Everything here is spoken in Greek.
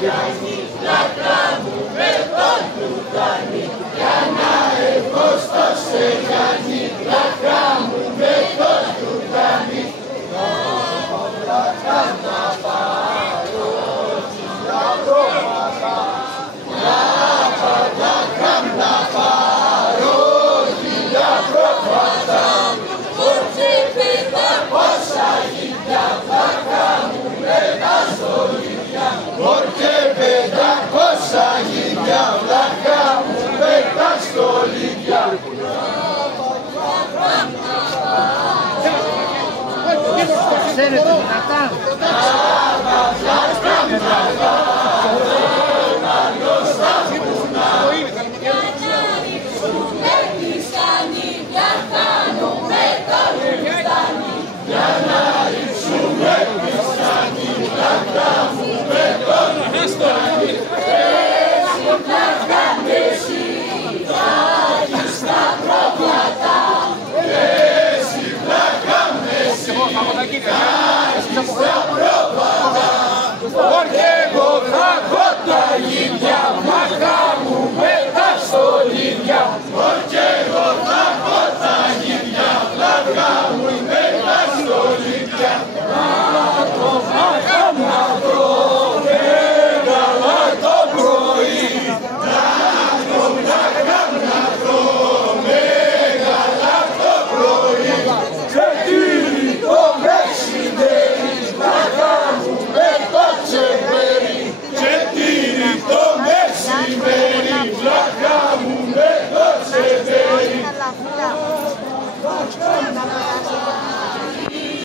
πιάνει, πλάκα μου με τον τουρκάνι, για να έχω στο στεγάνι, πλάκα μου με τον τουρκάνι. Πλάκα να πάρω χιλιά πρόβατα, πλάκα να πάρω χιλιά πρόβατα, πόρτε παιδά πόσα χιλιά, πλάκα μου με τα στολίδια, πόρτε παιδά πόσα χιλιά, πλάκα μου με τα στολίδια. Ξέρετε δυνατά. Εσύ πλάκα μέση,